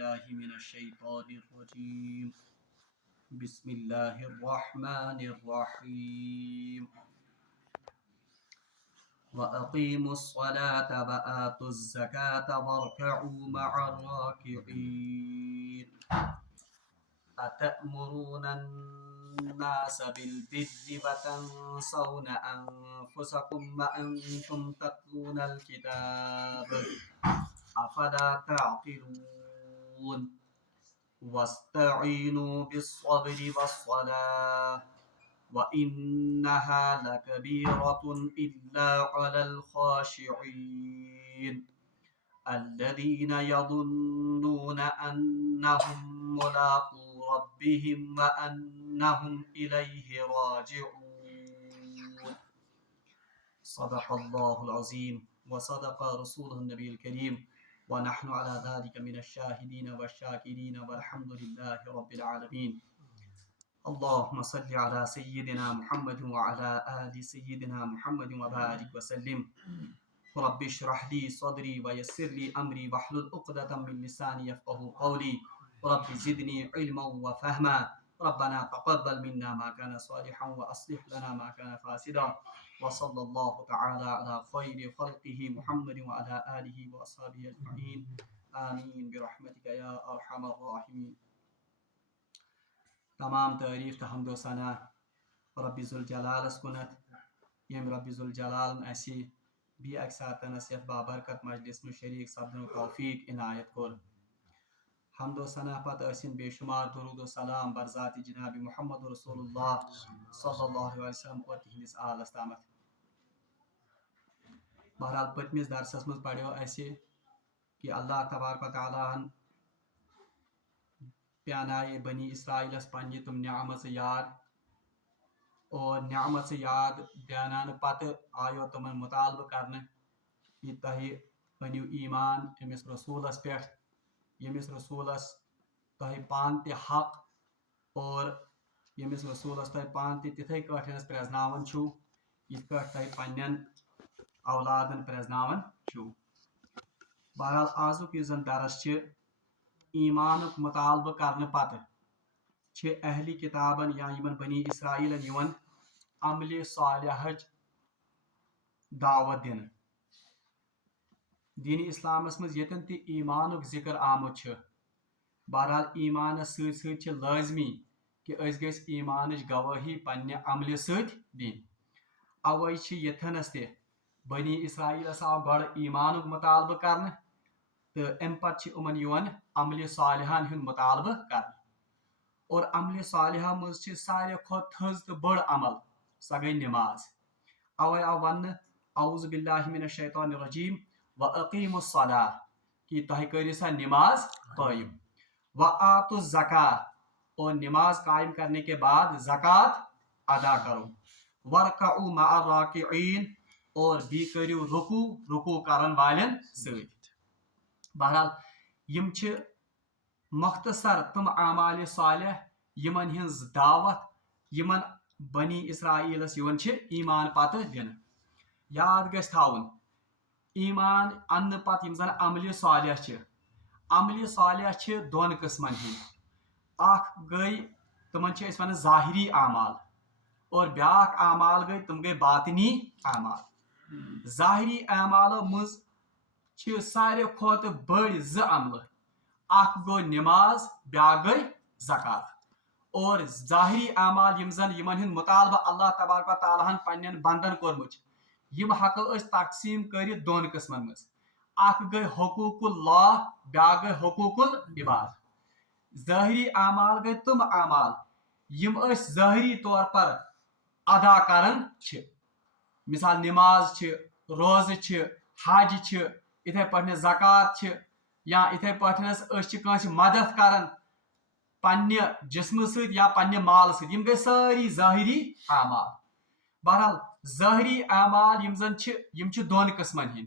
بالله من الشيطان الرجيم بسم الله الرحمن الرحيم وأقيموا الصلاة وآتوا الزكاة واركعوا مع الراكعين أتأمرون الناس بالبر وتنسون أنفسكم وأنتم تتلون الكتاب أفلا تعقلون واستعينوا بالصبر والصلاة وإنها لكبيرة إلا على الخاشعين الذين يظنون أنهم ملاقو ربهم وأنهم إليه راجعون صدق الله العظيم وصدق رسوله النبي الكريم ونحن على ذلك من الشاهدين والشاكرين والحمد لله رب العالمين اللهم صل على سيدنا محمد وعلى آل سيدنا محمد وبارك وسلم رب اشرح لي صدري ويسر لي أمري واحلل عقدة من لساني يفقهوا قولي رب زدني علما وفهما ربنا تقبل منا ما كان صالحا وأصلح لنا ما كان فاسدا وصلى الله تعالى على خير خلقه محمد وعلى آله وأصحابه أجمعين آمين برحمتك يا أرحم الراحمين. تمام تعریف تو حمد و ثنا رب ذوالجلالس کنت یم رب ذوالجلال اسی بی اکہ ساتن یتھ بابرکت مجلس میں شریک سپدن توفیق عنایت کور. حمد و ثنا پتہ ٲسِن بے شمار درود و سلام بر ذات جناب محمد رسول اللہ صلی اللہ علیہ وسلم اور تہندس آلس تامت. بہرحال پتمس درسس مز پڑھو اسہ کہ اللہ تبارک و تعالیٰ ہن پیانائے بنی اسرائیلس پنہ تم نعمت یاد اور نعمت یاد دیانان پتہ آیو تمن مطالبہ کرنے کہ تہ بنیو ایمان امس رسولس پہ یمس رسولس تہ پان تہ حق اور یمس رسولس تہ پان تہ تتھے کٲٹھۍ پریزناون چھو یتھ کٲٹھۍ تہ پنن اولادن پریزناون چھو. بہرحال آزک یُس زن درس چھ ایمانک مطالبہ کرنے پتہ چھ اہلی کتابن یا یمن بنی اسرائیلن یون عمل صالحچ دعوت دن. دین اسلامس مز یتن تہ ایمانک ذکر آمت چھ بہرحال ایمانس ست لازمی کہ اس گژھِ ایمانچ گوٲہی پننہ عملِ ست دن. اوے چھ یتھنس تہ بنی اسرائیلس آو گۄڈٕ ایمانک مطالبہ کرنے تو ام پتہ یمن یوان عمل صالحان ہند مطالبہ کرنے اور عمل صالحہ مز ساروی کھۄتہٕ تھٔز تو بڑ عمل سۄ گٔے نماز. اوے آو ون اعوذ باللہ من الشیطان الرجیم وَأَقِیمُوا الصَّلَاةَ کہ تہ کٔرِو سا نماز قائم وَآتُوا الزَّکاۃ اور نماز قائم کرنے کے بعد زکوٰۃ ادا کرو وَارْکَعُوا مَعَ الرَّاکِعِیٖن اور بھی کریو رکوع کرن والن سۭتۍ. بہرحال یم چھ مختصر تم اعمال صالح یمن ہنز دعوت یمن بنی اسرائیلس یوان چھ ایمان پتہ دن. یاد گژھِ تھاون ایمان ان پتہ یم زن عمل صالح چھ عمل صالح چھ دون قسمن ہند. اخ گئی تمن چھ ون ظاہری اعمال اور بیاکھ اعمال گئی تم گئی باطنی اعمال. ظاہری اعمالو مز چھ ساروی کھۄتہٕ بڑ زٕ عملہٕ اخ گو نماز بیاکھ گئی زکات. اور ظاہری اعمال یم زن یمن ہند مطالبہ اللہ تبارک و تعالیٰ ہن پنن بندن کورمت یم ہکو اس تقسیم کرت دون قسمن مز. اخ گئی حقوق اللہ بیاکھ گئی حقوق العباد. ظاہری اعمال گئی تم اعمال یم اس ظاہری طور پر ادا کرن چھ مثال نماز چھ روزہ چھ حج چھ اتھے پٲٹھۍ زکات چھ یا اتھے پٲٹھۍ چھ کٲنٛسہِ مدد کران پننہ جسم سۭتۍ یا پننہ مال سۭتۍ یم گٔے سٲری ظٲہری اعمال. بہرحال ظٲہری اعمال یم زن چھ یم چھ دون قسمن ہند.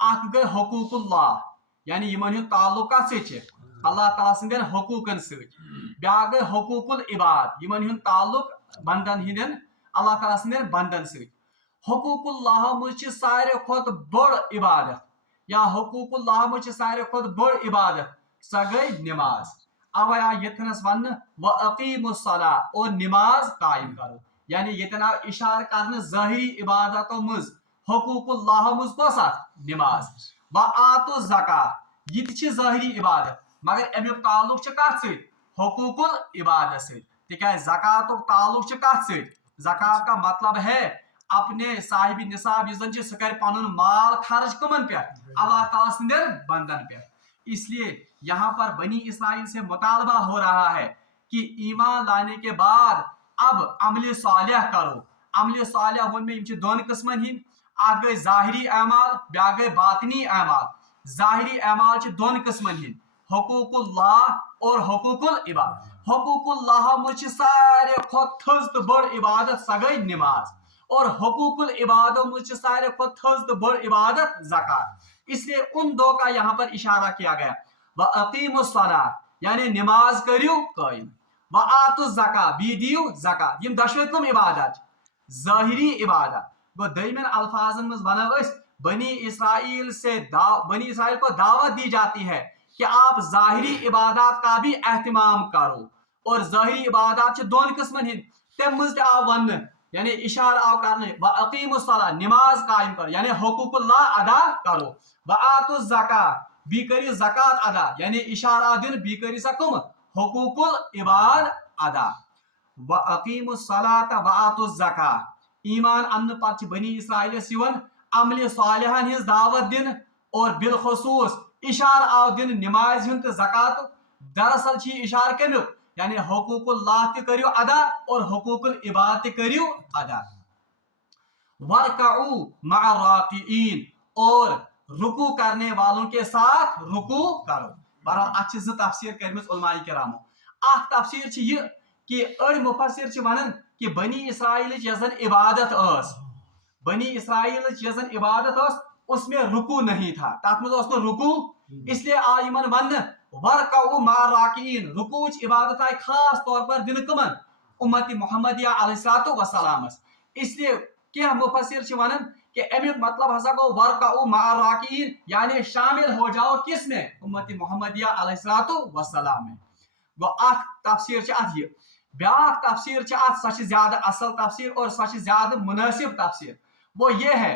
اکھ گٔے حقوق اللہ یعنی یمن ہند تعلق کتھ سۭتۍ چھ اللہ تعالیٰ سندین حقوقن سۭتۍ. بیاکھ گٔے حقوق العباد یمن ہند تعلق بندن ہندین اللہ تعالیٰ سندین بندن سۭتۍ. حقوق اللہ مز چھ ساروی کھۄتہٕ بٔڑ عبادت یا حقوق اللہ مز چھ ساروی کھۄتہٕ بٔڑ عبادت सो गई नमाज। अवे आ यथनस वन व अकीमुस्सलाह और नमाज कायम करो, यानी यतन आव इशार करने ज़ाहिरी इबादतों मज हुकूकुल्लाह मज कस नमाज। व आतु ज़का ये ज़ाहिरी इबादत, मगर अमुक ताल्लुक कत सत हुकूकुल इबादत से, तिकाज ज़कातुक ताल्लुक कत सत, ज़कात का मतलब है अपने साहिब निसाब यन सह कर पन माल खर्च कमन पे, अल्लाह ताला सर बंदन पे। इसलिए यहाँ पर बनी इसराइल से मुतालबा हो रहा है कि ईमान लाने के बाद अब अमल सालिह करो। अमल सालिह वो में दोन किस्मन हिंद, अख गई ज़ाहिरी अमाल ब्या गई बातनी अमाल। ज़ाहिरी अमाल दोन किस्मन हिंद, हुकूकुल्लाह और हुकूकुल इबाद। हुकूकुल्लाह मुझ सारे खुद थज तो बड़ इबादत सा गई नमाज, और हुकूकुल इबादत मुझ सारे खुद थज तो बड़ इबादत ज़कात। इसलिए उन दो का यहाँ पर इशारा किया गया। व अकीमुस्सलाह यानी नमाज करियो कायम, व आतु ज़का बी दियो ज़कात। यम दशवे तम इबादत ज़ाहिरी इबादत। गो दयमिन अल्फाजन में वना बनी इसराइल से बनी इसराइल को दावत दी जाती है कि आप ज़ाहिरी इबादत का भी एहतमाम करो। और ज़ाहिरी इबादत दोन किस्मन हिंद, तम मज आव वन यानी इशारा आव करने व अकीमुस्सलाह नमाज कायम करो, यानी हुकूकुल्लाह अदा करो। व आतु ज़का बी करी ज़कात अदा, यानी इशारा दिन बी करी सकुम हुकूकुल इबाद अदा। व अकीमुस्सलात व आतु ज़का ईमान अन्न पत बनी इसराइल यन अमल सालिहन हिंज दावत दिन, और बिलखसूस इशार आव दिन नमाज हुंद ज़कात। दरअसल इशार कमुक यानी हुकूकुल्लाह ते करियो अदा और हुकूकुल इबाद ते करियो अदा। वरकऊ मअ राकिईन और रुकू करने वालों के साथ रुकू करो। बहरहाल अच्छे ज तफसीर करमज उलमाए किरामो। अख तफसीर यह कि अड़ मुफस्सिर वनान कि बनी इसराइल यजन इबादत अस, बनी इसराइल यजन इबादत अस उसमें रुकू नहीं था, तथ में रुकू। इसलिए आयमन वन वरकऊ मअ राकिईन, रुकू इबादत आई खास तौर पर दिन कमन उम्मती मुहम्मदिया अलैहिस्सलातु वस्सलाम। इसलिए क्या मुफस्सिर वनान कि अमुक मतलब हसा गो वरकऊ मअ राकिईन, यानी शामिल हो जाओ किसमें, उम्मती मुहम्मदिया अलैहिस्सलातु वस्सलाम में। गो अख तफसीर अथ यह। ब्याक तफसीर सच ज्यादा असल तफसीर और सच ज्यादा मुनासिब तफसीर वो ये है,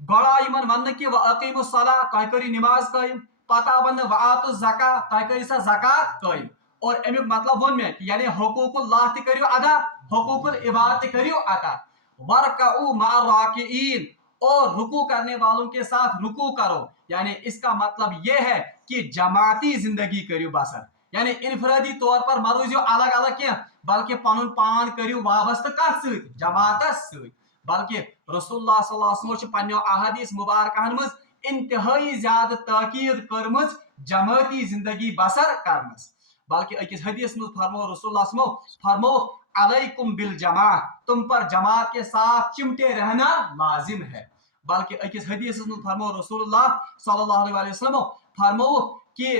गोड़ा यमन वन कि व अकीमुस्सलाह तय करी नमाज कायम, पता वन व आतु ज़का तय करी सा ज़कात कायम। और अमुक मतलब वन में यानी हुकूकुल्लाह ते करियो अदा, हुकूकुल इबाद ते करियो अदा। वरकऊ मअ राकिईन और रुकू करने वालों के साथ रुकू करो, यानी इसका मतलब यह है कि जमाती जिंदगी करियो बसर, यानी इनफरादी तौर पर मरूजियो अलग अलग क्या, बल्कि पनुन पान करियो वाबस्त कत सत जमातस सत। बल्कि रसूलुल्लाह सल्लल्लाहु अलैहि वसल्लम पन्नो अहादीस मुबारकहन मज इंतहाई ज्यादा ताकीद करमज जमाती जिंदगी बसर करनस। बल्कि अकिस हदीस में फरमो रसूलुल्लाह फरमो अलैकुम बिल जमा, तुम पर जमात के साथ चिमटे रहना लाजिम है। बल्कि अकिस हदीस में फरमो रसूलुल्लाह सल्लल्लाहु अलैहि वसल्लम फरमो कि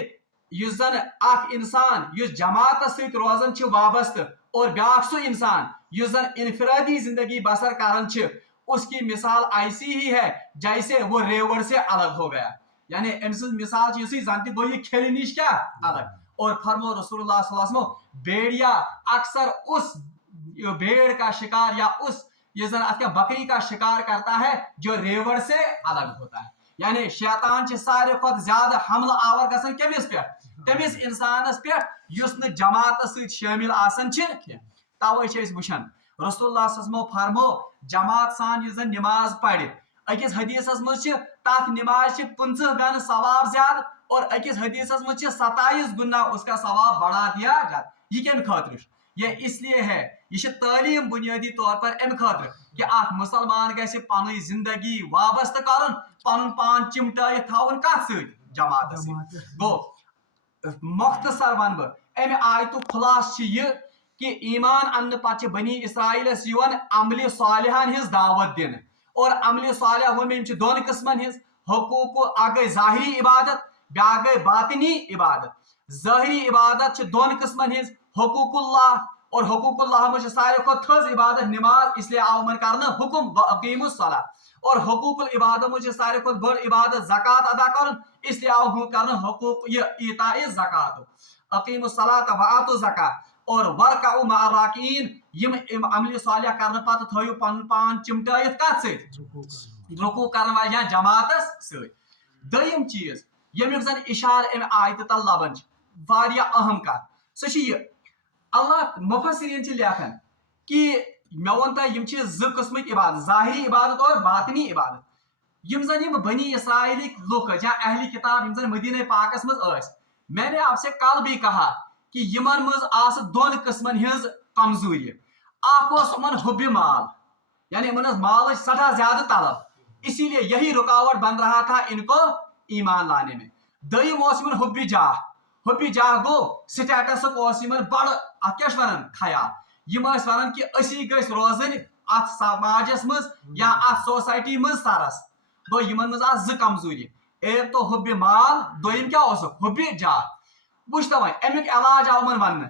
युस जन अख इंसान युस जमात सत रोजन छ वाबस्त, और ब्याक सु इंसान युस जन इनफरादी जिंदगी बसर करन छ, उसकी मिसाल ऐसी ही है जैसे वो रेवड़ से अलग हो गया, यानी अम्स मिसाल इसी जानती गो ये खेल निश क्या अलग। और फरमो रसूलुल्लाह सल्लल्लाहु अलैहि वसल्लम भेड़िया अक्सर उस भेड़ का शिकार या उस ये जन बकरी का शिकार करता है जो रेवड़ से अलग होता है। यानी शैतान सारे खुद ज्यादा हमला आवर गसन कमिस पे, तमिस इंसानस पे युस न जमात सत शामिल आसन छ। तवे वुछन रसूलुल्लाह सल्लल्लाहु अलैहि वसल्लम फरमो जमात सान युस जन नमाज पढ़, अकिस हदीसस मज तथ नमाज 50 गन सवाब ज्यादा, और अकिस हदीसस मज 27 गुना उसका सवाब बढ़ा दिया जाता। ये कम खातिर, ये इसलिए है, ये तालीम बुनियादी तौर पर अम खातिर कि अख मुसलमान गसे पन जिंदगी वाबस्त कर पन पान चिमटाई थवन कत सत जमात गो। मुख्तसर वन बह अमि आयतु खुलास यह कि ईमान अन्न पत बनी इसराइलस यन अमल सालिहन हिंज दावत दिन, और अमल सालिह वो में दोन किस्मन हिंज हुकूक, अ गई ज़ाहिरी इबादत ब्या गई बातिनी इबादत। ज़ाहिरी इबादत दोन किस्मन हिंज हुकूकुल्लाह اور حقوق اللہ میں سارے کو تھز عبادت نماز اس لیے آو من کرنا حکم وقیموا الصلاۃ اور حقوق العبادت میں سارے کو بڑ عبادت زکات ادا کرن اس لیے آو کرنا حقوق یہ ایتاء زکات اقیموا الصلاۃ وآتوا الزکات اور ورکعوا مع الراکعین یم عمل صالح کرنے پتہ تھیو پن پان چمٹائت کت ست رکوع کرن واجہ جماعتس ست دویم چیز یمیک زن اشارہ ام آیت تل لبن واریاہ اہم کت سہ یہ اللہ مفسرین لیکھان کہ مے ون تہ زٕ قسمک عبادت ظاہری عبادت اور باطنی عبادت یم زن یم بنی اسرائیلک لوک یا اہل کتاب یم زن مدینہ پاکس مز میں نے آپ سے کل بھی کہا کہ یمن مز آس دون قسمن ہز کمزوری اخ اوس یمن حب مال یعنی یمن مال سٹھا زیادہ طلب اسی لیے یہی رکاوٹ بن رہا تھا ان کو ایمان لانے میں دویم اوس یمن حب جاہ حب جاہ گو سٹیٹسک اوس یمن بڑ ات کیا ونان خیال یم ونان کہ اسی گژھِ روزن ات سماجس مز یا ات سوسائٹی مز سرس گو یمن مز آس زٕ کمزوری ایک تو حب مال دویم کیا اوسک حب جاہ وچھ تو امیک علاج آو من ون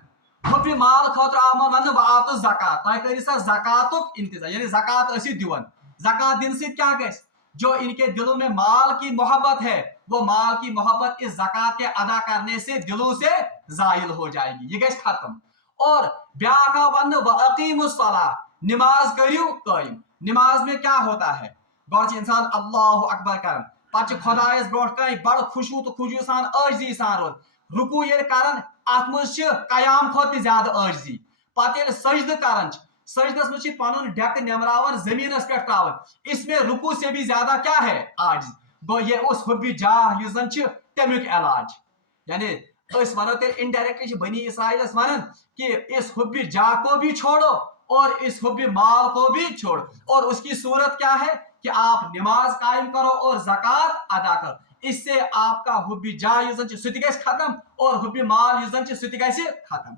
حب مال خاطر آو من ون وآتوا الزکات تہ کری سا زکاتک انتظام یعنی زکات اسی دیون زکات دن سے کیا گژھِ جو ان کے دلوں میں مال کی محبت ہے وہ مال کی محبت اس زکات کے ادا کرنے سے دلوں سے زائل ہو جائے گی یہ گژھِ ختم اور بیاکھ آو ون وأقیموا الصلاۃ نماز کریو قائم نماز میں کیا ہوتا ہے گوچ انسان اللہ اکبر کرن پتہ خدایس برونٹ کن بڑ خوشو تو خوشو سان عاجزی سان روز رکوع یل کرن ات مز قیام کھوتہ زیادہ عاجزی پتہ یل سجدہ کرن سجدس مجھ پن ڈیک نمراون زمینس پہ تراون اس میں رکوع سے بھی زیادہ کیا ہے عاجز گو یہ اس حب جاہ یس زن تمیک علاج یعنی اس ونو تیل انڈائریکٹلی بنی اسرائیلس ونان کہ اس حب جاہ کو بھی چھوڑو اور اس حب مال کو بھی چھوڑو اور اس کی صورت کیا ہے کہ آپ نماز قائم کرو اور زکات ادا کرو اس سے آپ کا حب جاہ یس زن سہ تہ گژھِ ختم اور حب مال یس زن سہ تہ گژھِ ختم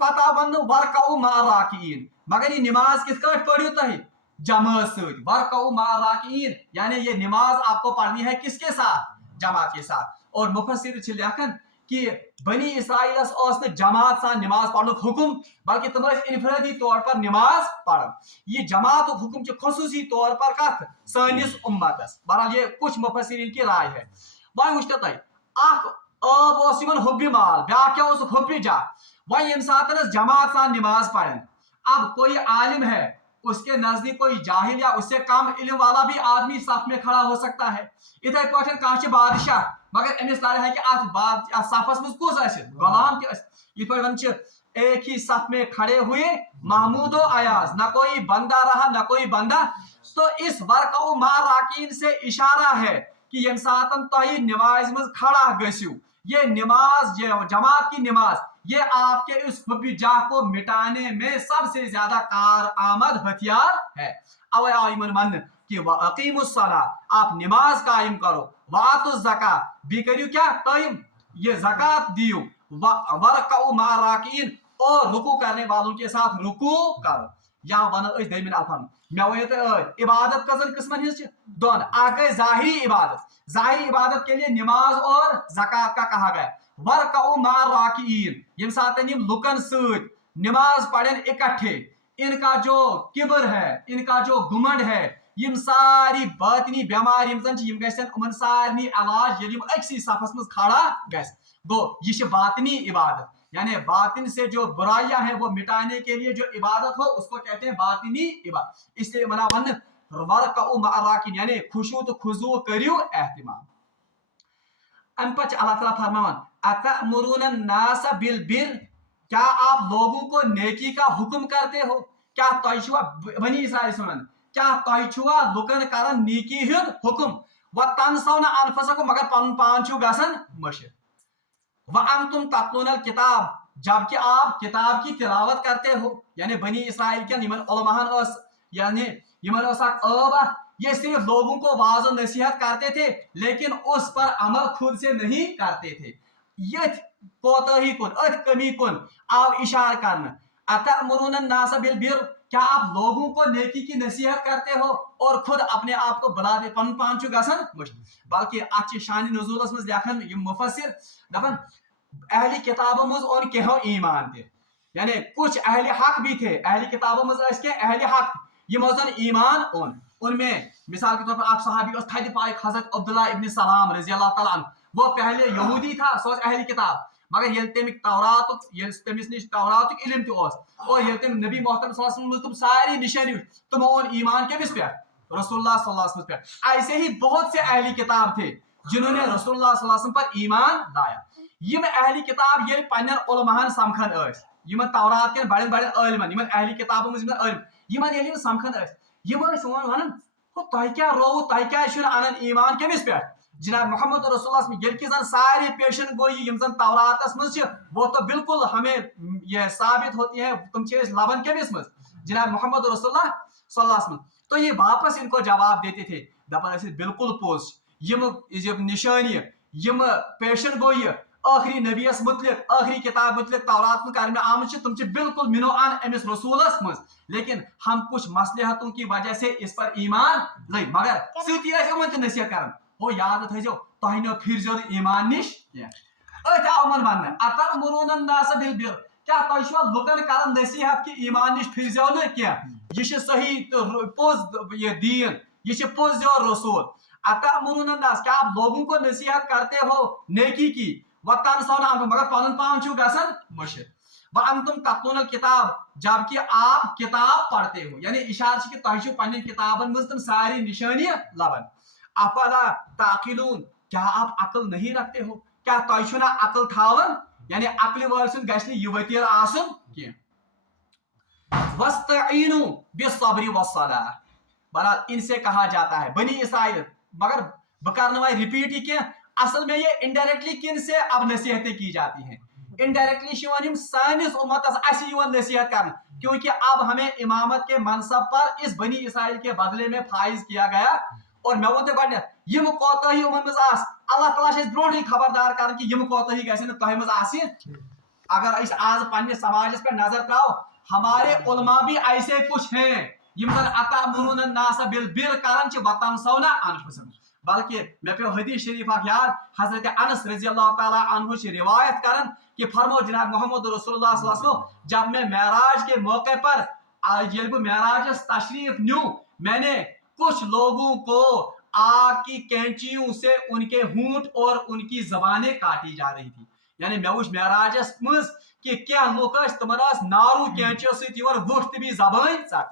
پتہ ون ورکعوا مع الراکعین مگر یہ نماز کس کٹ پڑھیو تہ جماعت ست ورکعوا مع الراکعین یعنی یہ نماز آپ کو پڑھنی ہے کس کے ساتھ جماعت کے ساتھ اور مفسر لیکھن کہ بنی اسرائیلس اوس نہ جماعت سان نماز پڑھنک حکم بلکہ تم انفرادی طور پر نماز پڑھن یہ جماعت حکم خصوصی طور پر کت سانس امتس بہرحال یہ کچھ مفسرین کی رائے ہے وۄنۍ وٕچھتو تُہۍ اکھ آب اوس یمن حب مال بیاکھ کیا اوس حب جاہ وۄنۍ ییٚمہِ ساتہٕ جماعت سان نماز پڑھن اب کوئی عالم ہے اس کے نزدیک کوئی جاہل یا اس سے کم علم والا بھی آدمی صف میں کھڑا ہو سکتا ہے اتھے پٲٹھۍ کانٛہہ چھُ بادشاہ مگر امس لڑ ہے کہ ات صفس مز کس آسہِ غلام تہ یہ پہ ون ایک ہی صف میں کھڑے ہوئے محمود و ایاز نہ کوئی بندہ رہا نہ کوئی بندہ تو اس ورکعوا مع الراکعین سے اشارہ ہے کہ یم ساتن تہ نماز مز کھڑا گژھو یہ نماز جماعت کی نماز یہ آپ کے اس حب جاہ کو مٹانے میں سب سے زیادہ کارآمد ہتھیار ہے اوے آو یمن ون کہ وأقیموا الصلاۃ آپ نماز قائم کرو وآتوا الزکات بھی کریو کیا قائم یہ زکات دیو ورکعوا مع الراکعین اور رکوع کرنے والوں کے ساتھ رکوع کرو یا ون دمن الفان مے ون تو عبادت کزن قسمن ہز دون اکھ گئی ظاہری عبادت کے لیے نماز اور زکات کا کہا گیا ورکعوا مع الراکعین یم ساتن یم لکن ست نماز پڑھن اکٹھے ان کا جو کبر ہے ان کا جو گمنڈ ہے یم ساری باطنی بیمار یم زن یم گژھن امن سارنی علاج یل یم اکسی صفس مز کھڑا گژھ گو یہ باطنی عبادت یعنی باطن سے جو برائیاں ہیں وہ مٹانے کے لیے جو عبادت ہو اس کو کہتے ہیں باطنی عبادت اس لیے منا ون ورکعوا مع الراکعین یعنی خشوع تو خضوع کریو اہتمام ان پچ اللہ تعالیٰ فرماون اتأمرون الناس بالبر کیا آپ لوگوں کو نیکی کا حکم کرتے ہو کیا تہ بنی اسرائیل سنن کیا تہ لکن کرن نیکی ہند حکم وتنسون انفسکم مگر پن پان چھو گژھان مشر وانتم تتلون الکتاب جبکہ آپ کتاب کی تلاوت کرتے ہو یعنی بنی اسرائیل کے یمن علماء یعنی یمن اکھ یہ صرف لوگوں کو واعظ و نصیحت کرتے تھے لیکن اس پر عمل خود سے نہیں کرتے تھے یت کوتاہی کن ات کمی کن آو اشارہ کرنا اتأمرون الناس بالبر کیا آپ لوگوں کو نیکی کی نصیحت کرتے ہو اور خود اپنے آپ کو بلا دے پن پان چھو گژھان مشکل بلکہ ات شان نزولس مز لیکھن یم مفسر دپن اہل کتابوں مز اون کہو ایمان تہ यानी कुछ अहले हक भी थे, अहले किताबों में के अहले हक यमन ईमान उनमें मिसाल के तौर पर आप सहाबी थद पाक हजरत अब्दुल्ला इब्न सलाम रज़ी अल्लाह तआला अन्हु, वो पहले यहूदी था, सो अहले किताब, मगर ये तमिक तौरात तमिस निश तौरात इल्म तह और ये तम नबी मोहतरम सल्लल्लाहु अलैहि वसल्लम तुम सारी निशानी तुम ओन ईमान केमिस पे रसूलुल्लाह सल्लल्लाहु अलैहि वसल्लम पे। ऐसे ही बहुत से अहली किताब थे जिन्होंने रसूलुल्लाह सल्लल्लाहु अलैहि वसल्लम पर ईमान लाया। यम अहली किताब ये पन्न उलमाहन समखन यमन तौरात के बड़े बड़े आलिमन यमन अहली किताबों में यमन ये समखन वन हो तह क्या रोव तह क्या अनन ईमान केमिस पे जनाब मोहम्मद रसूलुल्लाह ये जन सारी पेशन गोई यम जन तौरातस मज वो तो बिल्कुल हमें यह साबित होती है तुम लबन केमिस मज जनाब मोहम्मद रसूलुल्लाह सल्लल्लाहु अलैहि वसल्लम। तो ये वापस इनको जवाब देते थे दपान बिल्कुल पोज यम निशानी यम पेशन गोई आखिरी नबीस मुतलिक आखिरी किताब मुतलिक तौरात में कर आम तुम बिल्कुल मिनो अन अमिस रसूलस मज, लेकिन हम कुछ मसलहतों की वजह से इस पर ईमान लै मगर सत नसीहत कर वो याद थो तह नो फिर ईमान निश अमन वन अतर मुरून नास बिल बिल क्या तुम लुकन कर नसीहत कि ईमान निश फिर यह सही पोज ये दीन यह पोज रसूल अतर मुरून नास क्या आप लोगों को नसीहत करते हो नेकी की वतन सोना मगर पन पान गसन मुशिद व अंतुम तत्लून किताब जबकि आप किताब पढ़ते हो, यानी इशार कि तुम पन्न किताबन मज तुम सारी निशानी लबन। अफला ताकिलून क्या आप अकल नहीं रखते हो, क्या तुम अकल थावन यानी अकल वाल गि यह वतीर आसन कह। वस्तईनु बिस्सब्रि वस्सलाह, बहरहाल इनसे कहा जाता है बनी इसराइल, मगर बकर रिपीट ही क्या असल में ये इनडायरेक्टली किन से अब नसीहतें की जाती हैं, इनडायरेक्टली सानिस उम्मतस नसीहत कर, क्योंकि अब हमें इमामत के मनसब पर इस बनी इसराइल के बदले में फाइज किया गया। और मैं वो गम कोताही अल्लाह ताला ब्रोह खबरदार कर कि यम कोताही गह अगर आज पन्ने समाज पे नजर तराओ हमारे उलमा भी ऐसे कुछ हैं यम अतमुरून नास बिल बिर कर वतन सौना अनफुसहुम, बल्कि मे पे हदीस शरीफ याद हजरत अनस रज़ी अल्लाह ताला अन्हु से रिवायत करन कि फरमो जनाब मोहम्मद रसूलुल्लाह सल्लल्लाहु अलैहि वसल्लम जब मैं मेराज के मौके पर मेराज तशरीफ न्यू मैंने कुछ लोगों को आग की कैंचियों से उनके होंठ और उनकी जबानें काटी जा रही थी, यानी मैं उस मेराजस मज कि क्या लोग तमन नारू कैंचियों से वुठ भी जबान च।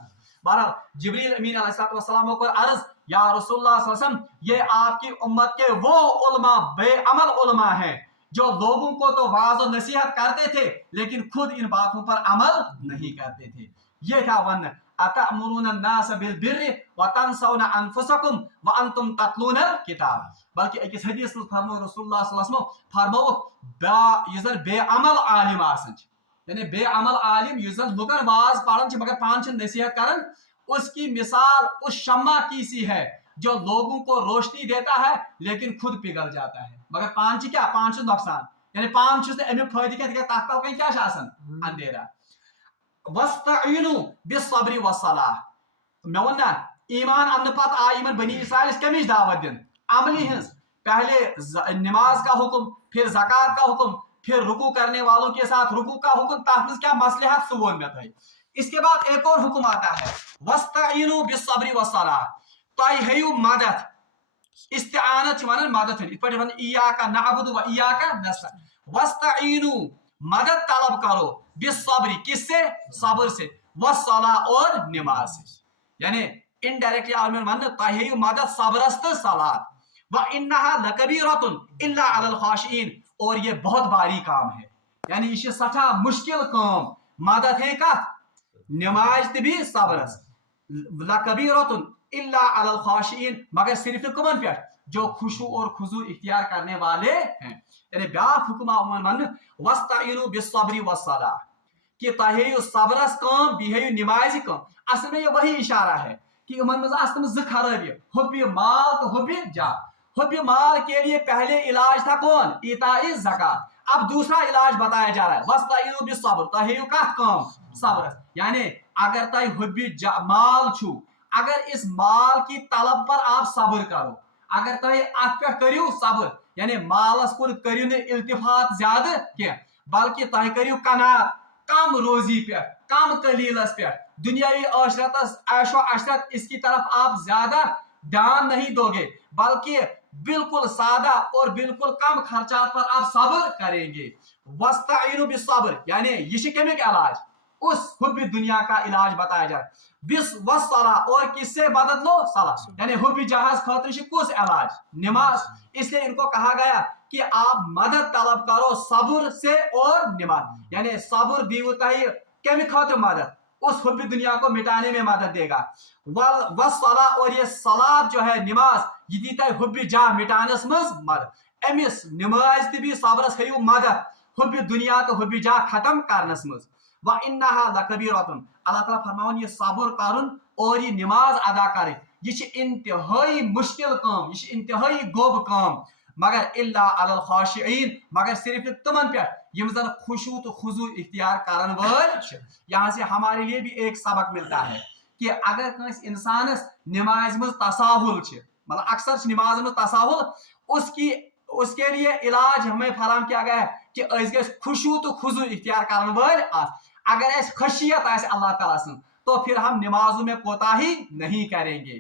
बहरहाल जिब्रील अमीन अलैहिस्सलाम को अर्ज या रसूलुल्लाह सल्लल्लाहु अलैहि वसल्लम ये आपकी उम्मत के वो उलमा बेअमल उलमा हैं जो लोगों को तो वाज और नसीहत करते थे लेकिन खुद इन बातों पर अमल नहीं करते थे। ये था वन अतअमुरून अन्नास बिल बिर्रि व तंसौना अनफुसकुम व अंतुम ततलून किताब, बल्कि एक हदीस में फरमाओ रसूलुल्लाह सल्लल्लाहु अलैहि वसल्लम फरमाओ ये बेअमल आलिम आसन यानी बेअमल आलिम ये लुकन वाज पढ़न मगर पान नसीहत करन, उसकी मिसाल उस शम्मा की सी है जो लोगों को रोशनी देता है लेकिन खुद पिघल जाता है, मगर पान क्या पान नुकसान यानी पान अमुक फायदे क्या अंधेरा। वस्तईनु बिस्सब्रि वस्सलाह, मे वन ना ईमान अन्न पत आय इन बनी इसराइल कमिश दावत दिन अमली हज, पहले नमाज का हुक्म, फिर ज़कात का हुक्म, फिर रुकू करने वालों के साथ रुकू का हुक्म, तहत क्या मसलहत सुबह में था। इसके बाद एक और हुक्म आता है वस्तईनु बिस्सब्रि वस्सलाह, तुम हेयु मदद इस्तिआनत वन मदद वन इय्याका नअबुदु व इय्याका नस्तईन, वस्तईनु मदद तलब करो बिस्सब्रि किससे सब्र से, वस्सलाह और नमाज से, यानी इनडायरेक्टली आलम मन तुम मदद सब्रस्त सलात व इन्नहा लकबीरतुन इल्ला अलल खाशिईन, और ये बहुत भारी काम है यानी ये सठा मुश्किल काम मदद है का नमाज भी सब्रस लकबीरतुन इल्ला अलल खाशिईन, मगर सिर्फ कमन पे जो खुशू और खुजू इख्तियार करने वाले हैं। यानी ब्याक हुक्म मन वस्तईनु बिस्सब्रि वस्सलाह कि तुम सब्रस काम बिहेयु नमाज काम, असल में ये वही इशारा है कि उमन मज ज खराबी हुब्बी माल तो हुब्बी जा, हुब्बी माल के लिए पहले इलाज था कौन इताई ज़कात, अब दूसरा इलाज बताया जा रहा है वस्तईनु बिस्सब्र तुम कत काम सब्रस, यानी अगर तुम हुब्बी माल छु अगर इस माल की तलब पर आप सब्र करो, अगर तुम अत पे करियो सब्र यानी मालस कुन करियो ने इल्तिफात ज्यादा क्या बल्कि तुम करियो कनात कम रोजी पे, कम कलीलस पे, दुनियावी आशरतस ऐशो अशरत, इसकी तरफ आप ज्यादा ध्यान नहीं दोगे, बल्कि बिल्कुल सादा और बिल्कुल कम खर्चात पर आप सब्र करेंगे। वस्ताइनु बिस्सब्र, यानी ये कमिक इलाज, उस हुब्बी दुनिया का इलाज बताया जाए। बिस वस्सला, और किससे मदद लो, सला, यानी हुब्बी जहाज खातिर कुछ इलाज, नमाज। इसलिए इनको कहा गया कि आप मदद तलब करो सब्र से और नमाज, यानी सब्र दीव कम खातिर मदद, उस हुब्बी दुनिया को मिटाने में मदद देगा। वस्सला, और ये सलात जो है नमाज, ये दी तय हुब्बी जा मिटानस मज मदद। अमिस नमाज ती भी सब्रस खयू मदद हुब्बी दुनिया तो हुब्बी जा खत्म करनस मज। व इन्नहा लकबीरतुन, अल्लाह ताला फरमावन ये सब्र करन और ये नमाज अदा करे, ये इंतहाई मुश्किल काम, ये इंतहाई गोब काम, मगर इल्ला अलल खाशिईन, मगर सिर्फ तमन पे यम जन खुशू तो खुजू इख्तियार करन वाल। यहाँ से हमारे लिए भी एक सबक मिलता है कि अगर कस इंसानस नमाज में तसाहुल, मतलब अक्सर नमाज में तसाहुल, उसके लिए इलाज हमें फराम किया गया है कि अस खुशू तो खुजू इख्तियार करन वाल। अगर अस खशियत आए अल्लाह ताला से, तो फिर हम नमाजों में कोताही नहीं करेंगे।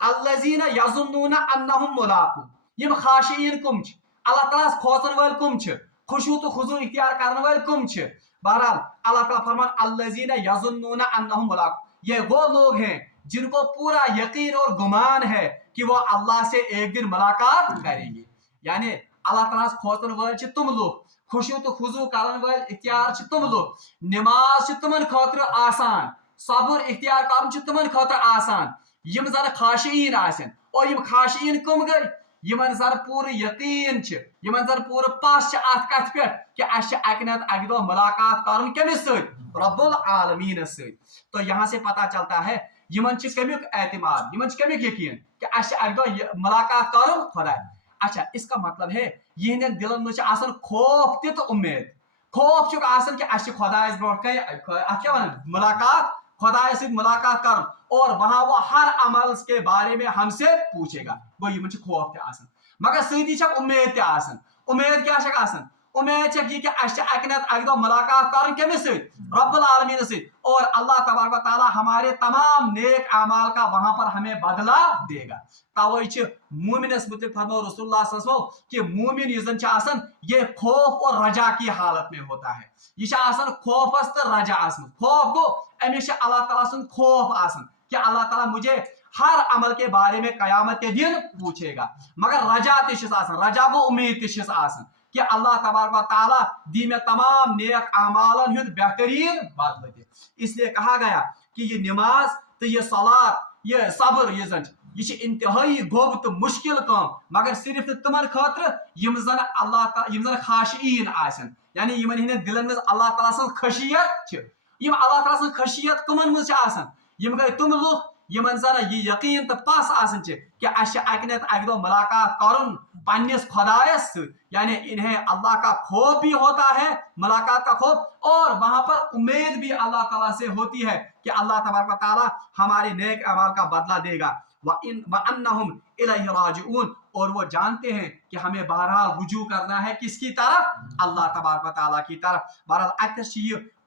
अल्लज़ीना यज़ुन्नूना अन्नहुम मुलाक़ू, यम खाशिईन कुम छ, अल्लाह ताला खोसन वाल कुम छ, खुशू तो खुजू इख्तियार करने वाल कुम छ। बहरहाल अल्लाह ताला फरमान अल्लज़ीना यज़ुन्नूना अन्नहुम मुलाक़ू, ये वो लोग हैं जिनको पूरा यकीन और गुमान है कि वो अल्लाह से एक दिन मुलाकात करेंगे। यानी अल्लाह ताला खोसन वाल छ तुम लोग, खुशू तो खुजू करन वाल इख्तियार छ तुम लोग, नमाज छ तुमन खातिर आसान, सब्र इख्तियार करन छ तुमन खातिर आसान। यम जन खाशिईन आसन, और यम खाशिईन कम गई, यमन जन पूरे यकीन छ, यमन जन पूरे पास छ अत कथ पे कि अस अक नत अक दो मुलाकात करन कमिस सत, रब्बुल आलमीन सत। तो यहाँ से पता चलता है यमन छ कमिक एतमाद, यमन छ कमिक यकीन कि अस अक दो मुलाकात करन खुदा। अच्छा, इसका मतलब है यहन दिलन में आसन खौफ तो उम्मीद, खौफ चुक आसन कि अस खुदायस ब्रोट क्या वन मुलाकात, खुदाय से मुलाकात कर, और वहां वो हर अमल के बारे में हमसे पूछेगा, वो यमन खौफ ते आसन। मगर सती छ उम्मीद ते आसन, उम्मीद क्या छ आसन, उम्मीद छ कि अस अक नत अक दो मुलाकात कर कमिस सत, रब्बुल आलमीन से, और अल्लाह तबारक व तआला हमारे तमाम नेक अमाल का वहां पर हमें बदला देगा। तवै छ मोमिनस मुतल्लिक फरमाया रसूलुल्लाह सल्लल्लाहु अलैहि वसल्लम कि मोमिन यजन छ आसन ये खौफ और रजा की हालत में होता है। ये छ आसन खौफस तो रजा आसन, खौफ गो अमिश अल्लाह ताला सुन खौफ आसन कि अल्लाह ताला मुझे हर अमल के बारे में कयामत के दिन पूछेगा। मगर रजा तिश आसन, रजा गो उम्मीद तिश आसन कि अल्लाह तबारक व तआला दी में तमाम नेक अमालन हुंद बेहतरीन बदला दे। इसलिए कहा गया कि ये नमाज तो ये सलात, ये सब्र, ये इंतहाई गोब तो मुश्किल काम, मगर सिर्फ तमन खातिर यम जन खाशिईन आसन, यानी यमन हिंद दिलन में अल्लाह ताला सं खशियत छ। यम अल्लाह ताला सं खशियत कमन में आसन, यम गए तुम लोग यमन जन ये यकीन तो पास आसन छ कि अस अक नत अक दो मुलाकात करन पन्निस खुदायस से, यानी इन्हें अल्लाह का खौफ भी होता है, मुलाकात का खौफ, और वहां पर उम्मीद भी अल्लाह ताला से होती है कि अल्लाह तबारक व तआला हमारे नेक अमाल का बदला देगा। व अन्नहुम इलैहि राजिऊन, और वो जानते हैं कि हमें बहरहाल रुजू करना है किसकी तरफ, अल्लाह तबारक व तआला की तरफ। बहरहाल अतस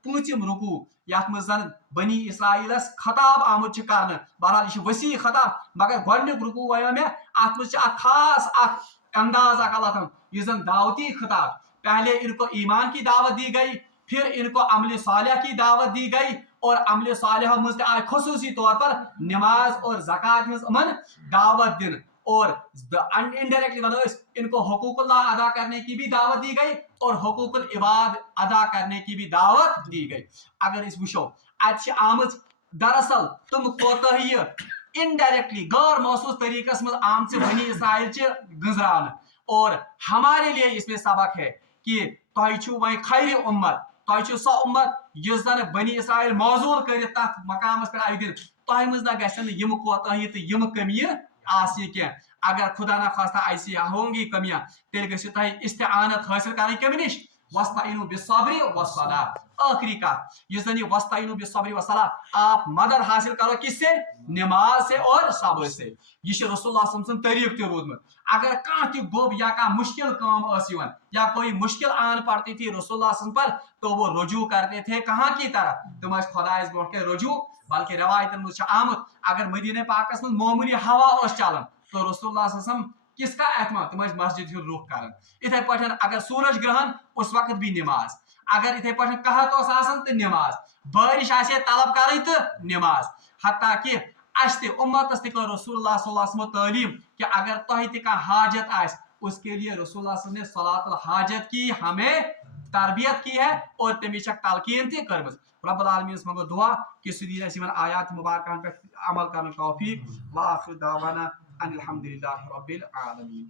पूंचम रुकू यथ मज जन बनी इसराइलस खताब आमुत कर, बहरहाल यह वसी खताब, मगर गोडनिक रुकू वो मे अत मज खास अंदाज अल्लाह यह जन दावती खताब। पहले इनको ईमान की दावत दी गई, फिर इनको अमल सालिह की दावत दी गई, और अमल सालिह मज आए खसूसी तौर पर नमाज और ज़कात मज दावत दिन, और इनडायरेक्टली वनो इनको हुकूकुल्लाह अदा करने की भी दावत दी गई, और हुकूकुल इबाद अदा करने की भी दावत दी गई। अगर इस वुशो अत आमज दरअसल तुम कोताही इनडायरेक्टली गैर महसूस तरीकस मज आम से बनी इसराइल गुजरान, और हमारे लिए इसमें सबक है कि तुम वह खैर उम्मत, तुम सो उम्मत जिस जन बनी इसराइल मौजूद कर तथ मकामस पे आई दिन, तुम मज ना गम कोताही तो यम कमी क्या। अगर खुदा ना खास्ता ऐसी होंगी कमियां, तेल गु इस्तेआनत हासिल करने कम नश, वस्ताइनु बिस्सब्रि वस्सलाह। आखिरी कथ ये जन वस्ताइनु बिस्सब्रि वस्सलाह, आप मदद हासिल करो किससे? नमाज से और सब्र से। ये रसूलुल्लाह सल्लल्लाहु अलैहि वसल्लम तरीक ते रोदमत। अगर कहां ति गोब या का मुश्किल काम आसिवन या कोई मुश्किल आन पड़ती थी रसूलुल्लाह सल्लल्लाहु अलैहि वसल्लम पर, तो वो रुजू करते थे कहां की तरफ? तुम खुदाइस ब्रोह के रुजू। बल्कि रवायतन मुझ आमद अगर मदीने पाकस में मामूली हवा चलन तो रसूलुल्लाह सल्लल्लाहु अलैहि वसल्लम किसका एहतमाम? तुम मस्जिद रुख कर। इथे पठन अगर सूरज ग्रहण उस वक्त भी नमाज, अगर इथे पठन कहत तो नमाज, बारिश आसे तलब कर तो नमाज। हत्ता कि अस उम्मतस तक रसूलुल्लाह सल्लल्लाहु अलैहि वसल्लम तालीम कि अगर तुह तक हाजत आस, उसके लिए रसूलुल्लाह सल्लल्लाहु अलैहि वसल्लम ने सलातुल हाजत की हमें तरबियत की है और तमिश तलकीन तक कर। रब्बुल आलमीन मंगो दुआ कि सुदीन ऐसी आयात मुबारक पे अमल करने तौफीक। व आखिर दावाना अनिल हम्दुलिल्लाहि रब्बिल आलमीन।